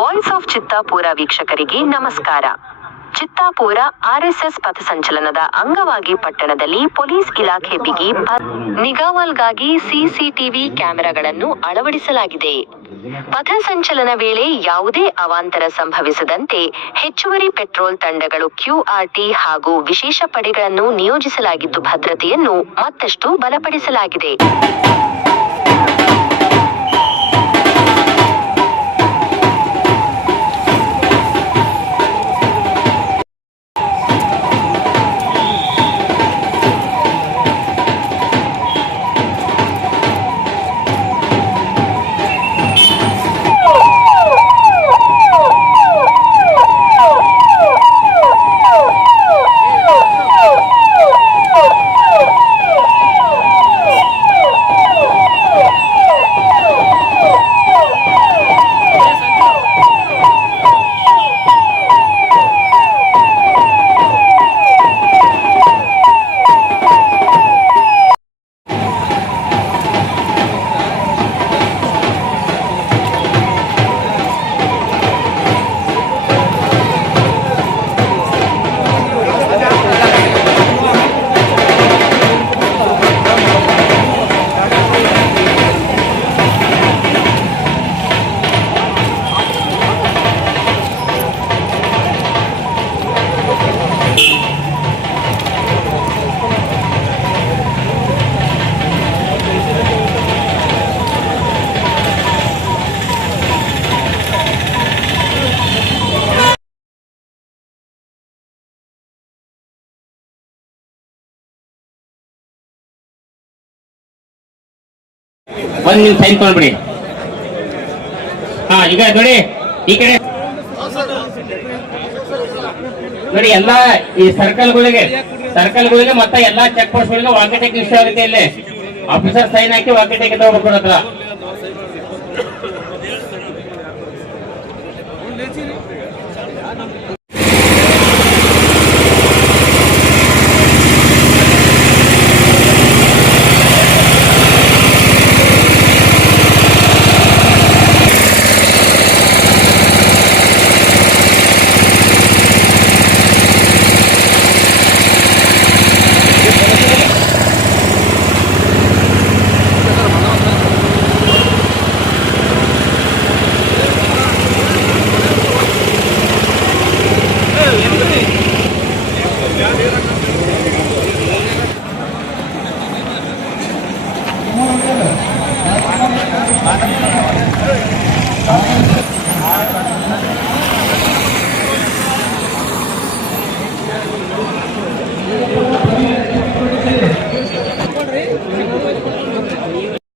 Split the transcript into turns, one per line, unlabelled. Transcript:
Voice of Chittapur ವೀಕ್ಷಕರಿಗೆ ನಮಸ್ಕಾರ. Chittapur RSS ಪಥಸಂಚಲನದ ಅಂಗವಾಗಿ ಪಟ್ಟಣದಲ್ಲಿ ಪೊಲೀಸ್ ಇಲಾಖೆ ಬಿಗಿ ನಿಗಾವಲ್ಗಾಗಿ ಸಿಸಿಟಿವಿ ಕ್ಯಾಮೆರಾಗಳನ್ನು ಅಳವಡಿಸಲಾಗಿದೆ. ಪಥಸಂಚಲನ ವೇಳೆ ಯಾವುದೇ ಅವಾಂತರ ಸಂಭವಿಸದಂತೆ ಹೆಚ್ಚುವರಿ ಪೆಟ್ರೋಲ್ ತಂಡಗಳು ಕ್ಯೂಆರ್ಟಿ ಹಾಗೂ ವಿಶೇಷ ಪಡೆಗಳನ್ನು ನಿಯೋಜಿಸಲಾಗಿದ್ದು ಭದ್ರತೆಯನ್ನು ಮತ್ತಷ್ಟು ಬಲಪಡಿಸಲಾಗಿದೆ.
ಒಂದ್ ನಿಮ್ ಸೈನ್ ತೊಗೊಂಡ್ಬಿಡಿ. ಹಾ, ಈಗ ನೋಡಿ, ಈ ಕಡೆ ನೋಡಿ, ಎಲ್ಲಾ ಈ ಸರ್ಕಲ್ಗಳಿಗೆ ಸರ್ಕಲ್ಗಳಿಗೆ ಮತ್ತೆ ಎಲ್ಲಾ ಚೆಕ್ ಪೋಸ್ಟ್ಗಳಿಗೆ ವಾಕೆಟೇಕ್ ಇಷ್ಟ ಆಗುತ್ತೆ ಇಲ್ಲಿ. ಆಫೀಸರ್ ಸೈನ್ ಹಾಕಿ ವಾಕೆಟೇಕ್ ತಗೋಬೇಕು ಹತ್ರ. Amen.